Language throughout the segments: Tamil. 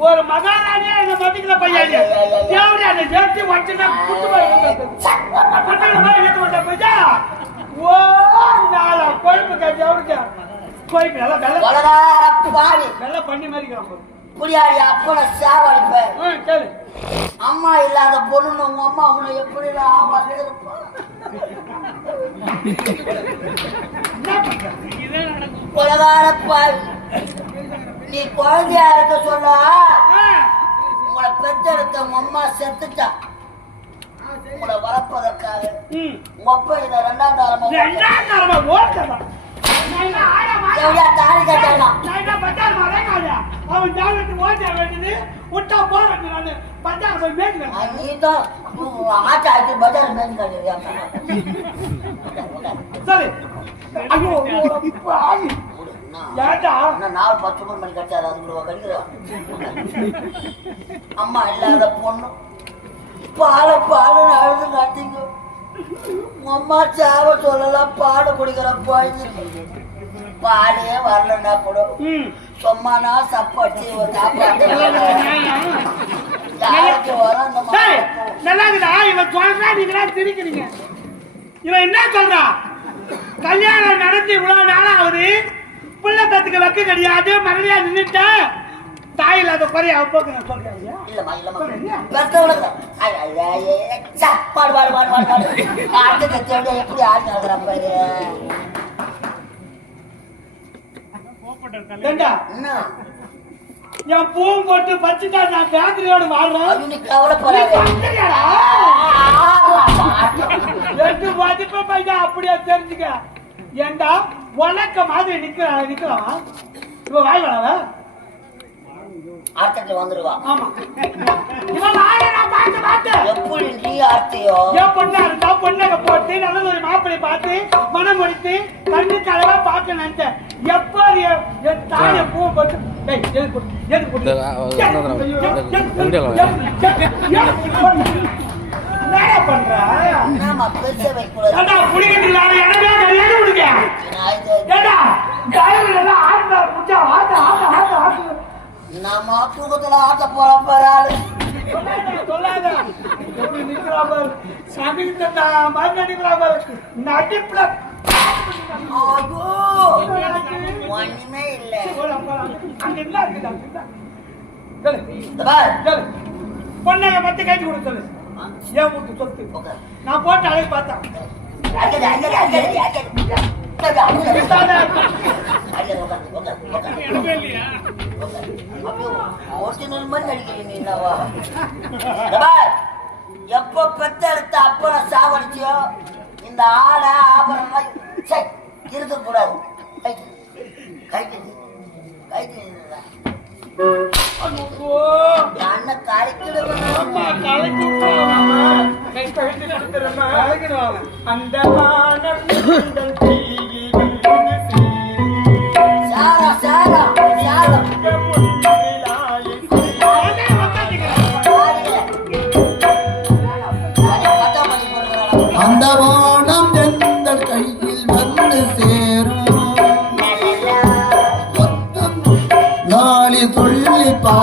ஒரு மகாராணியா இந்த மதிக்கிற பையன் தேவையா அந்த ஜெர்சி வச்சுனா குத்து எடுத்து பையன் ஓ நாளா கொழுப்பு கட்டி அவருக்கு கொழுப்பு நல்லா வெள்ள வளரார பாவி வெள்ள பண்ணி மாதிரி இருக்கிறான் குடியாடி அப்பனை சாவடிப்பேன் ஆ சரி அம்மா இல்லாத பொண்ணு உங்க அம்மா உன்னை எப்படி வளர்த்துருப்பா என்ன பண்றது இதே நடக்கும் கொலகார பாவி நீ குழந்தையா இருக்க சொல்ல உங்களை உங்க அம்மா செத்துட்டா. உங்களை வளர்ப்பதற்காக அப்பா இதை ரெண்டாம் தாரமா ரெண்டாம் தரமா ஓட்டலாம்? எவ்வளோ தாலி கட்டலாம் நான் என்ன பஜார் வரேங்காயா? அவன் ஜாகத்து ஓட்ட வேண்டியது விட்டா போக வேண்டியது நானு. பஜார் போய் மேய்க்கிறேன் நீ தான். ஆட்டா ஆக்கி பஜார் கட்டுறியா சரி. ஐயோ பாவி. ஏன்டா? நாலு பத்து மணி மணி கட்டாது அதுக்குள்ள கடிக்கிறோம் அம்மா இல்லாத பொண்ணு. பால பாலுன்னு அழுது காட்டிங்க. அம்மா சாவ சொல்லலாம் பாடு குடிக்கிற போயிடுச்சு பாலே வரலன்னா கூட. சும்மானா சப்பாச்சு ஒரு சாப்பாடு யாருக்கு வரும் அந்த மாதிரி நல்லா இருக்குதா இவன் சொல்றா நீங்களா திரிக்கிறீங்க இவன் என்ன சொல்றான் கல்யாணம் நடந்து இவ்வளவு நாள் ஆகுது புள்ள தத்துக்கு வைக்க கிடையாது. மறுபடியா நின்னுட்ட. தாய் இல்லாத குறைய பாடு ஆட்டு கத்தியோட எப்படி ஆட்டு நடக்கிற பாரு. என் பூவும் போட்டு பச்சுட்டா நான் பேக்கரியோட வாழ்றேன். கவலைப்படாத. ரெண்டு மதிப்பு பையன் அப்படியே தெரிஞ்சுக்க ஏண்டா உனக்க மாதிரி நிக்கிறான் நிக்கிறான் இவன் வாய் வளவ ஆட்டத்துல வந்துருவா ஆமா இவன் வாயை நான் பார்த்து பார்த்து எப்படி நீ ஆர்த்தியோ என் பொண்ணா இருந்தா பொண்ணக போட்டு நல்ல ஒரு மாப்பிளை பார்த்து மனம் முடித்து கண்ணு கலவா பார்க்க நினைச்சேன் எப்ப என் தாயை பூவை போட்டு? எதுக்கு போட்டு? என்னடா பண்ற? என்னம்மா பெருச வைக்கூடாது ஏண்டா புடிக்கிட்டு எனக்கே தெரியாது உனக்கு. நான் இது- ஏண்டா டயர்ல எல்லாம் ஆட்டா புடிச்சா ஆட்ட ஆட்ட ஆட்ட ஆட்ட. நம்ம தூக்கத்துல ஆட்ட போற பாரு சொல்லாத, எப்படி நிக்கிறா பாரு. சமித்தா மாதிரி நிக்கிறா பாரு. நடிப்புல ஐயோ ஒண்ணுமே இல்ல. அங்க என்ன இருக்குதா? பொண்ணை மட்டும் கைட்டு கொடுத்து சொல்லு. ஏன் வீட்டு சொத்து. நான் போட்டு அழகு பார்த்தேன் எப்ப பெத்தெடுத்த அப்பனை சாவடிச்சியோ இந்த ஆடை ஆபரணம் இருக்க கூடாது கைட்டு ஐயோ, அண்ணன் கலைக்கிடுவேன். அந்த சாரா சாரா சாரா. நாளி பா.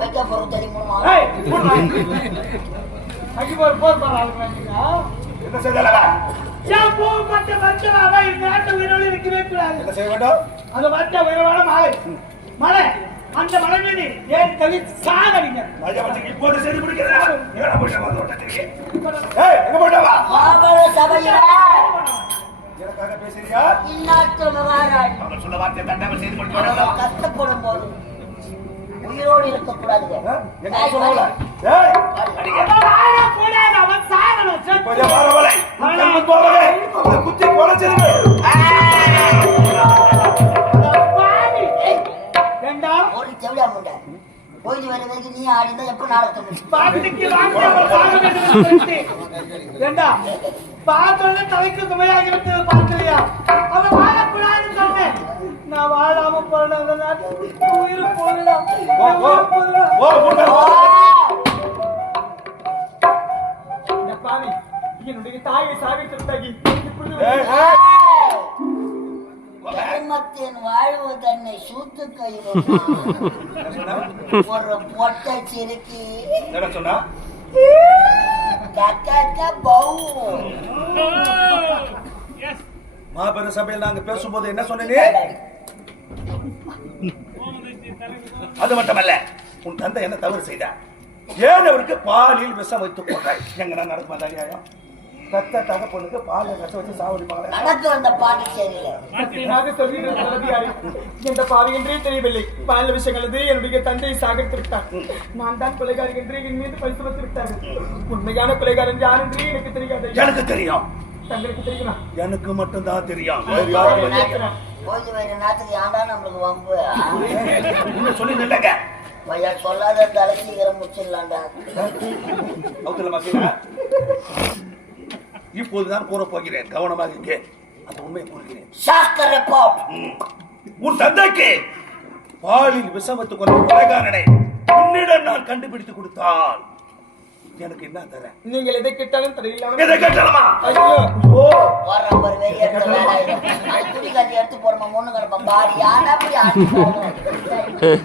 வைக்க போறது தெரியுமா? என்ன செய்தாலும் என் பூ மட்டும் வச்சனால இந்த நாட்டை உயிரோடு இருக்கவே கூடாது. என்ன செய்ய வேண்டும் அந்த வச்ச உயிரோட மலை. மலை. அந்த மலை மீது ஏன் தள்ளி சாகடிங்க. ராஜா வந்து இப்போது செய்து முடிக்கிறதா எங்கடா போயிட்டு வந்து ஓட்டத்துக்கு ஏய் எங்க மாபல சபையில எனக்காக மகாராஜ் வார்த்தை செய்து கொண்டு கஷ்டப்படும் போது உயிரோடு அவனை குத்தி. ஏண்டா? ஒரு செவிலியா முண்டை போயிட்டு வர வரைக்கும் நீ ஆடிந்தா எப்ப நாடகம் தலைக்கு சுமையாகி பார்க்கலையா? அவன் வாழக்கூடாதுன்னு சொன்னேன். நான் வாழாம போறேன் அந்த நாட்டுல. உயிர் இந்த பாவி, என்னுடைய தாயை சாவித்திருந்தாகி தர்மத்தின் வாழ்வு தன்னை சூத்து ஒரு பொட்டை சிறுக்கி என்ன சொன்னா? கக்க பௌ மாபெரும் சபையில் நாங்க பேசும்போது என்ன சொன்னீங்க அது மட்டுமல்ல உன் தந்தை என்ன தவறு செய்தார்? ஏன் அவருக்கு பாலில் விஷம் வைத்துக் கொண்டாய்? எங்க நடக்கும் அந்த அநியாயம்? தத்த தகப்பனுக்கு பாலில் விஷம் வச்சு சாவடிப்பாங்க நடந்து வந்த பாண்டிச்சேரியில தளபதியாரே, இந்த பாவி என்றே தெரியவில்லை. பால விஷயங்களது என்னுடைய தந்தையை சாகரித்திருக்கிறார். நான் தான் கொலைகாரி என்று என் மீது பரிசுமத்து விட்டார்கள் உண்மையான கொலைகாரன் யார் என்று எனக்கு தெரியாது. எனக்கு தெரியும். தெரியுமா? எனக்கு தெரியும். தெரியாது. போய் வேற நேரத்துக்கு ஏன்டா நம்மளுக்கு வம்பு? இன்னும் சொல்லி நில்லுங்க பையா சொல்லாத தலை சீக்கிரம் முடிச்சிடலாம்டா. இப்போதுதான் கூற போகிறேன். கவனமாக இங்கே. அந்த உண்மையை கூறுகிறேன். சாஸ்திர ரிப்போர்ட். உன் தந்தைக்கு பாலில் விஷம் வைத்துக் கொண்ட கொலைகாரனை உன்னிடம் நான் கண்டுபிடித்து கொடுத்தால் எனக்கு என்ன தர? நீங்கள் எதை கேட்டாலும் தடையில்லாமல் இதை கேட்டலமா? ஐயோ. ஓ. வர வெளியே எடுத்த வேலை அது துணி கட்டி எடுத்து போடுமா முன்னு கிடப்ப பாடி யாரா அப்படி ஆடி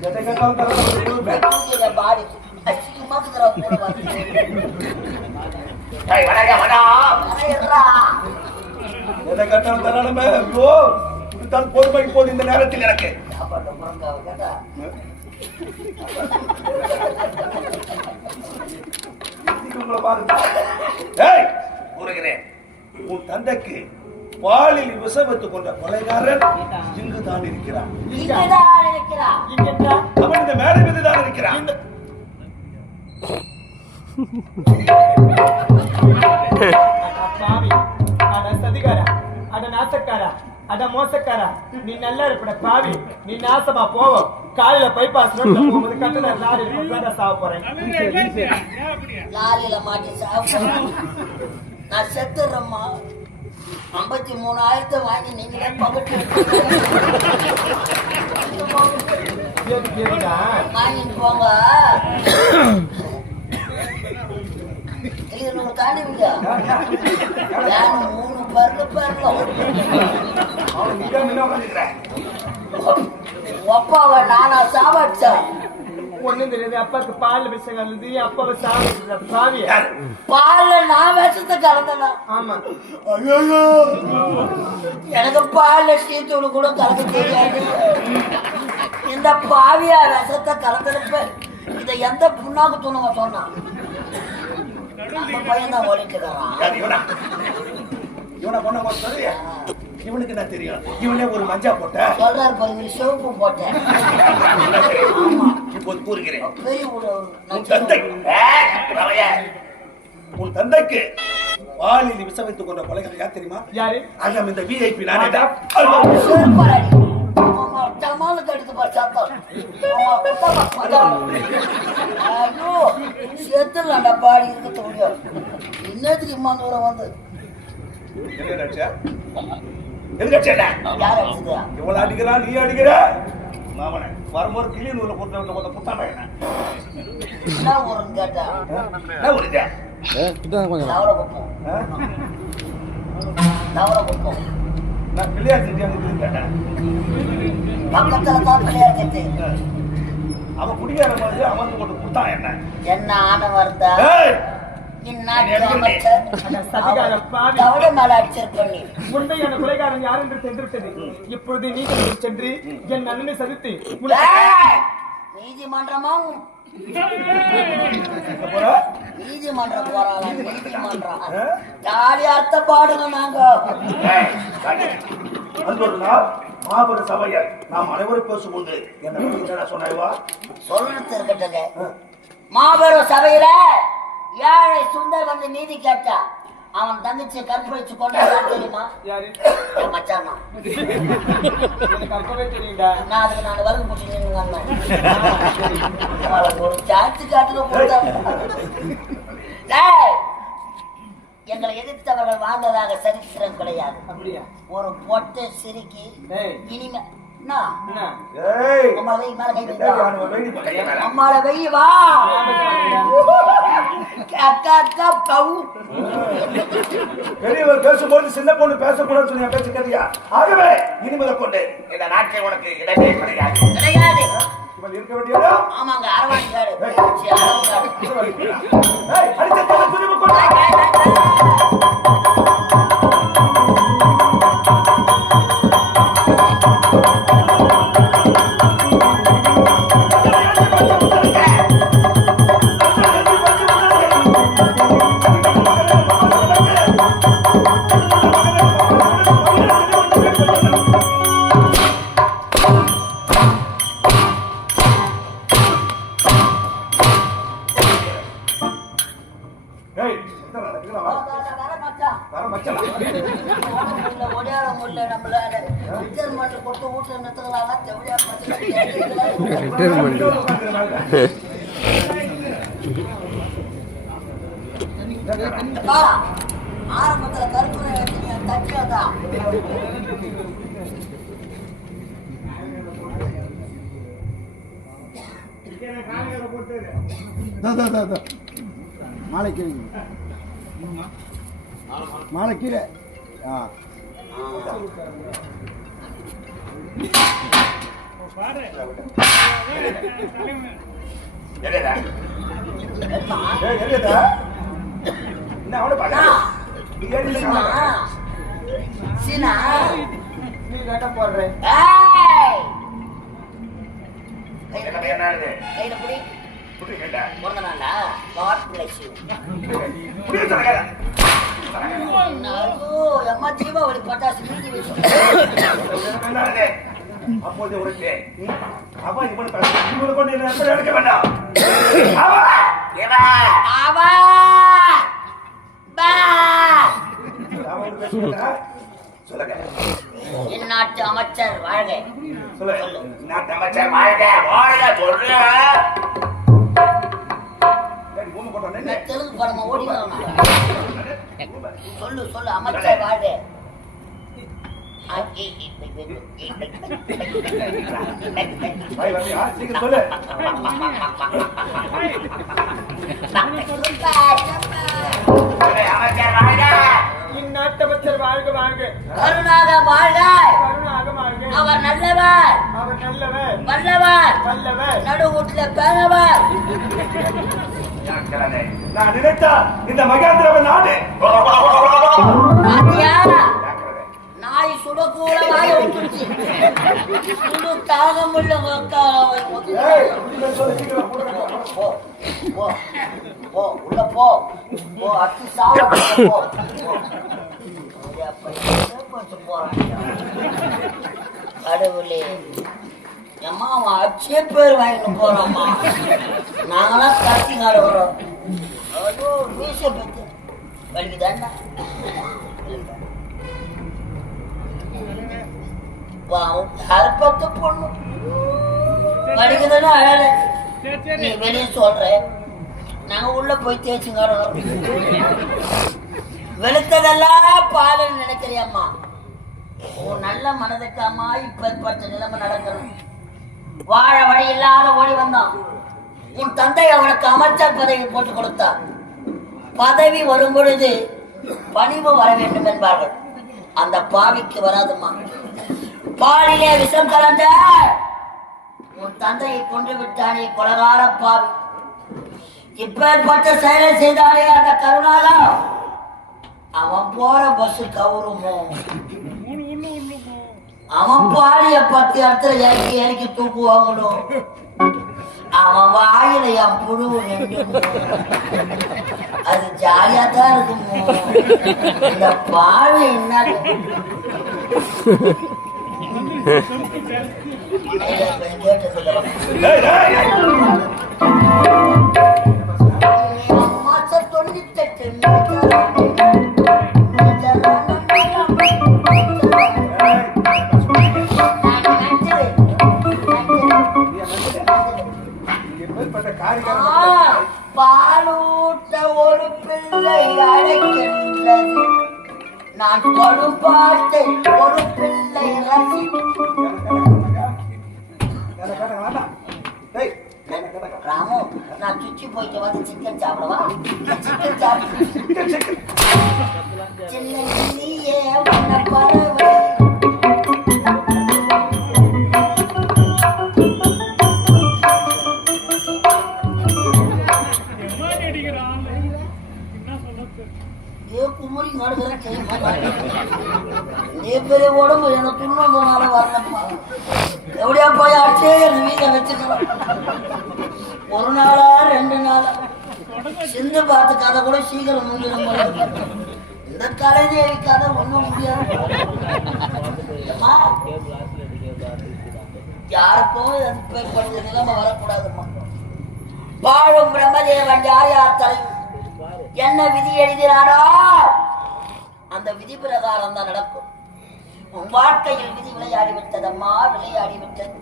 எதை கேட்டாலும் தர பாடி அசிங்கமா கூட வந்து ஏய், வணங்க, வணக்கம். வரையறா. எதை கேட்டாலும் தரணுமே ஐயோ இதுதான் பொறுமை இப்போது இந்த நேரத்தில் எனக்கு. சாப்பாட்டு முருங்காவை கேட்டா? பாருங்க. கூறுகிறேன் உன் தந்தைக்கு பாலில் விஷம் வைத்துக் கொண்ட கொலைகாரன் இங்குதான் இருக்கிறான். அவன் இந்த மேடை மீது தான் இருக்கிறான் அட சதிகாரா அட நாசக்காரா. அட மோசக்காரா நீ நல்லா இருப்பட பாவி. நீ நாசமா போவோம். காலையில பைபாஸ் போகும்போது கட்டண லாரி தான் சாவ போறேன். லாரியில மாட்டி சாப்பிடுறேன் நான் செத்துறேம்மா. ஐம்பத்தி மூணாயிரத்தை வாங்கி நீங்களே பகட்டு? வாங்கிட்டு போங்க. தாண்டுவீங்க மூணு உட்கார்ந்திருக்கிறான். ஒப்பாவை நானா சாவடிச்சேன். ஒண்ணும் தெரியாது. அப்பாக்கு பால் விஷயம் கலந்து அப்பாவை யாரு? பால்ல நான் விஷத்தை கலந்தனா? ஆமா. எனக்கு பால்ல சீத்தூள் கூட கலக்க தெரியாது. இந்த பாவியா விஷத்தை கலந்துருப்ப இதை எந்த புண்ணாக்கு தூணுங்க சொன்னான்? நம்ம பையன் தான் ஓடிட்டு இருக்கான் யாரு இவனா? இவனை கொண்டு போக சொல்றியா? இவனுக்கு என்ன தெரியும் இவனே ஒரு மஞ்சா போட்ட சொல்றாரு பாருங்க சிவப்பு போட்டேன் இப்போது கூறுகிறேன் உன் தந்தை தந்தைக்கு பாலில் விஷம் வைத்துக் கொண்ட கொலைகள் யார் தெரியுமா யாரு அகம் இந்த விஐபி நானே எடுத்து பா செத்துலாண்டா பாடி இருக்க முடியும் இன்னத்துக்கு இம்மா தூரம் வந்து? இவ்வளவு அடிக்கிறான் நீ அடிக்கிற? வரும்போது கிளி நூல போட்டு கொஞ்சம் புத்தாம என்ன ஊருன்னு கேட்டா? என்ன கேட்டேன். பக்கத்துல தான் பிள்ளையார் கட்டு அவன் குடியார மாதிரி அமர்ந்து போட்டு கொடுத்தான் என்ன? என்ன ஆன வருதா கொலைகாரன் யார் என்று தெரிந்துவிட்டது. இப்பொழுது நீ சென்று என் அண்ணனை சதித்து! நீதிமன்றமா? நீதிமன்றம் போறாளாம் நீதிமன்றம். ஆ? ஜாலி அர்த்த பாடுங்க நாங்க. நாள் மாபெரும் சபையர் நாம் அனைவரும் என்ன இருக்கட்டுங்க. மாபெரும் சபையில ஏழை சுந்தர் வந்து நீதி கேட்டா அவன் தங்கச்சி கற்பழிச்சு கொண்டாதான் தெரியுமா? மச்சானா. நான் அதுக்கு நான் ஒரு காட்டுல கொடுத்தாங்க டேய், எங்களை எதிர்த்தவர்கள் வாழ்ந்ததாக சரித்திரம் கிடையாது. அப்படியா? ஒரு பொட்டை சிரிக்கி இனிமே ஏய். அம்மாளை வை, பெரியவர் பேசும்போது சின்ன பொண்ணு பேசக்கூடாதுன்னு சொல்லி என் பேச்சு கேட்டியா? ஆகவே இனிமேல் கொண்டு. இந்த நாட்டில் உனக்கு இடமே கிடையாது. இருக்க வேண்டியதா? ஆமாங்க அரவாணி காடு. அடிச்ச துணிவு கொண்டு ஆரம்பத்துல கற்பனை வச்சீங்க, தட்டியாதான். மாலை கீழே மாலை கீழே ஆ என்ன அவன பாக்க நீ சீனா, வேட்டை போடுற! கையில புடி, புடி. கேட்டா? பிறந்த நாளா? புடி சொல்லுங்க தீபாவளி பட்டாசு அப்போது உனக்கு அவன் இவனை கொண்டு என்ன எடுக்க வேண்டாம். இவன் அவா! இந்நாட்டு அமைச்சர் வாழ்க சொல்லு அமைச்சர் வாழ்க. சொல்ற தெலுங்கு படமா சொல்லு சொல்லு அமைச்சர் வாழ்க. சொல்லு வாழ்க இந்நாட்டமைச்சர் வாழ்க வாழ்க. கருணாக வாழ்க. கருணாக வாழ்க. அவர் நல்லவர். அவர் நல்லவர். வல்லவர். வல்லவர். நடுவுட்ல பேரவர். நான் நினைத்தா இந்த மகேந்திரவ நாடு. நாய் சுடக்கூட வாய விட்டுருச்சு. சுடு உள்ள போ. போ அத்தி சாவ போ கடவுளே. அம்மா அவன் அச்சே பேர் வாங்கிட்டு போறாம்மா நாங்களாம் கத்தி காடுறோம் ஐயோ பத்து. வலிக்குதாண்டா வா அல்பத்து பொண்ணு? படிக்கிறதுன்னு அழல நீ வெளியே சொல்ற. நாங்க உள்ள போய் தேய்ச்சுங்கிறோம் வெளுத்ததெல்லாம் பாலுன்னு நினைக்கிறியம்மா. உன் நல்ல மனதுக்கு அம்மா இப்பேற்பட்ட நிலைமை நடக்கணும். வாழ வழி இல்லாத ஓடி வந்தான். உன் தந்தை அவனுக்கு அமைச்சர் பதவி போட்டு கொடுத்தார் பதவி வரும் பொழுது பணிவு வர வேண்டும் என்பார்கள். அந்த பாவிக்கு வராதுமா பாலிலே விஷம் கலந்த உன் தந்தையை கொண்டு விட்டானே கொலகார பாவி. இப்பேற்பட்ட செயலை செய்தாலே அந்த கருணாதான் அவன் போற பஸ் கவுருமோ? அவன் பாடிய பத்து இடத்துல இறக்கி இறக்கி வாங்கணும். அவன் வாயில என் புழு. அது ஜாலியா தான் இருக்குமோ? இந்த பாவி என்ன? பாலூட்ட ஒரு பிள்ளை அழைக்கின்றது. நான் படும் ஒரு பிள்ளை ராமு நான் சுச்சி போயிட்டு வந்து சிக்கன் சாப்பிடவா சிக்கன் சாப்பிட்டு சின்ன பறவை அடிச்சே வச்சுக்கலாம் ஒரு நாளா ரெண்டு நாளா. சிந்து பார்த்த கதை கூட சீக்கிரம் முடிஞ்சிடும் போல இந்த கலைதேவி கதை ஒண்ணும் முடியாது. யாருக்கும் அது நிலைமை வரக்கூடாதுமா வாழும் பிரம்மதேவன் யார் யார் தலைவர் என்ன விதி எழுதினாரோ அந்த விதி பிரகாரம் தான் நடக்கும். உன் வாழ்க்கையில் விதி விளையாடி விட்டதம்மா விளையாடி விட்டது.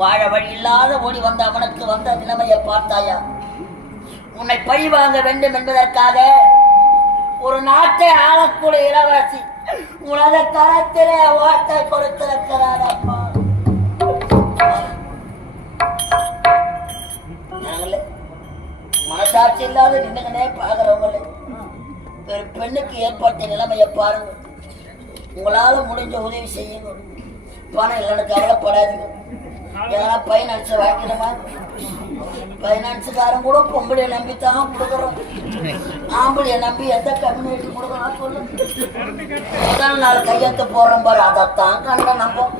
வாழ வழி இல்லாத ஓடி வந்த அவனுக்கு வந்த நிலைமையை பார்த்தாயா? உன்னை பழி வாங்க வேண்டும் என்பதற்காக ஒரு நாட்டை ஆளக்கூடிய இளவரசி உனது கரத்திலே வார்த்தை கொடுத்திருக்கிறார் அப்பா நாங்களே மனசாட்சி இல்லாத நின்னுங்கனே பாக்குறவங்களே ஒரு பெண்ணுக்கு ஏற்பட்ட நிலைமையை பாருங்க. உங்களால முடிஞ்ச உதவி செய்யுங்க. பணம் இல்லைன்னு கவலைப்படாதீங்க. எதனா பைனான்ஸ் வாங்கிக்கணுமா பைனான்ஸுக்காரன் கூட பொம்பளைய நம்பி தான் கொடுக்குறோம் ஆம்பளைய நம்பி எந்த கம்யூனிட்டி கொடுக்கணும் சொல்லு முதல் நாள் கையெழுத்து போடுறோம் பாரு அதைத்தான் கண்ட நம்போம்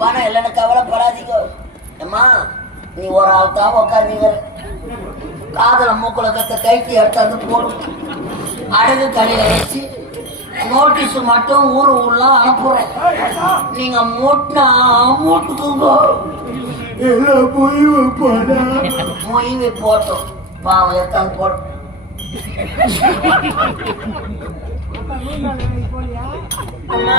பணம் இல்லைன்னு கவலைப்படாதீங்க. அம்மா நீ ஒரு ஆள் தான் உட்காந்தீங்க காதல மூக்குலக்கத்தை கைக்கு எடுத்தாந்து போடும் அடகு கடையில வச்சு நோட்டீஸ் மட்டும் ஊரு ஊர்லாம் அனுப்புறேன். நீங்க மூட்டினா மூட்டுக்குங்க. எல்லாம் போய் வைப்பானா? மொய்வை போட்டோம். பாவம் எடுத்தாந்து போடும் அம்மா,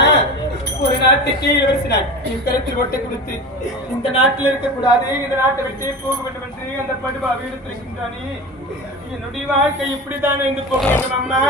ஒரு நாட்டுக்கு இளவரசினார் என் கருத்தில் ஒட்டை கொடுத்து இந்த நாட்டில் இருக்கக்கூடாது இந்த நாட்டை விட்டே போக வேண்டும் என்று அந்த படுவா வீடு இருக்கின்றானே என்னுடைய வாழ்க்கை இப்படித்தான் என்று போக வேண்டும் அம்மா?